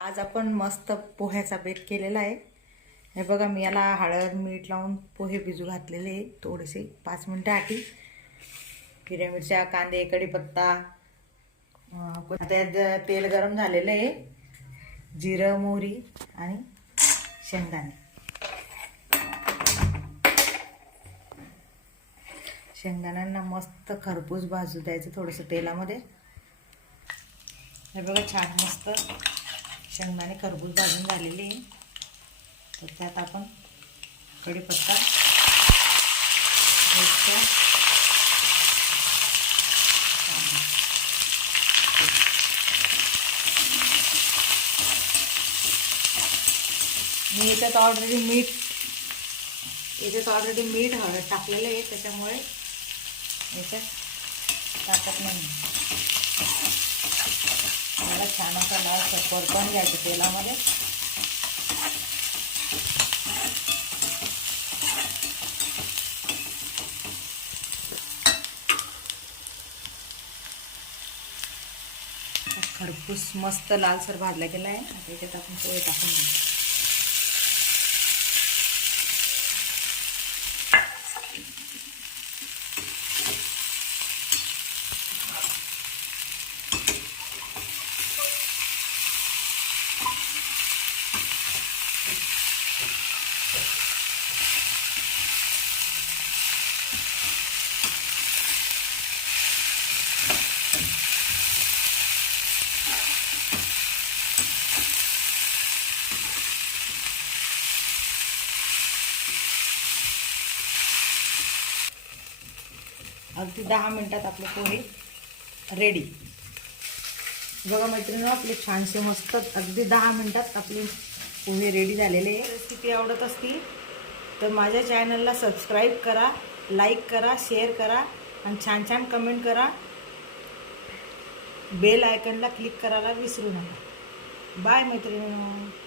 आज आपण मस्त पोह्याचा बेत केलेला आहे। हे बघा, मी याला हळद मीठ लावून पोहे भिजू घातलेले आहे थोडेसे 5 मिनिटं आधी। हिरव्या मिरच्या, कांदे, कढीपत्ता, त्यात तेल गरम झालेलं आहे, जिरं मोहरी आणि शेंगदाणे। शेंगदाण्यांना मस्त खरपूस भाजू द्यायचं थोडंसं तेलामध्ये। हे बघा, छान मस्त शेंगदाणे खरपूस भाजून झालेले आहे। तर त्यात आपण कढीपत्ता, मिरच्या, मी याच्यात ऑलरेडी मीठ हळद टाकलेलं आहे, त्याच्यामुळे याच्यात टाकत नाही। मला छान असा लाल परतून घ्यायचं तेलामध्ये। खरपूस मस्त लालसर भाजला गेला आहे। आता याच्यात आपण पोहे टाकून घेऊ। अगदी 10 मिनिटात आपले पोहे रेडी। बघा मैत्रिणींनो, आपले छानसे मस्त अगदी 10 मिनिटात आपले पोहे रेडी झालेले आहे। रेसिपी आवडत असती तर माझ्या चॅनलला सबस्क्राईब करा, लाईक करा, शेअर करा आणि छान छान कमेंट करा। बेल आयकॉनला क्लिक करायला विसरू नका। बाय मैत्रिणींनो।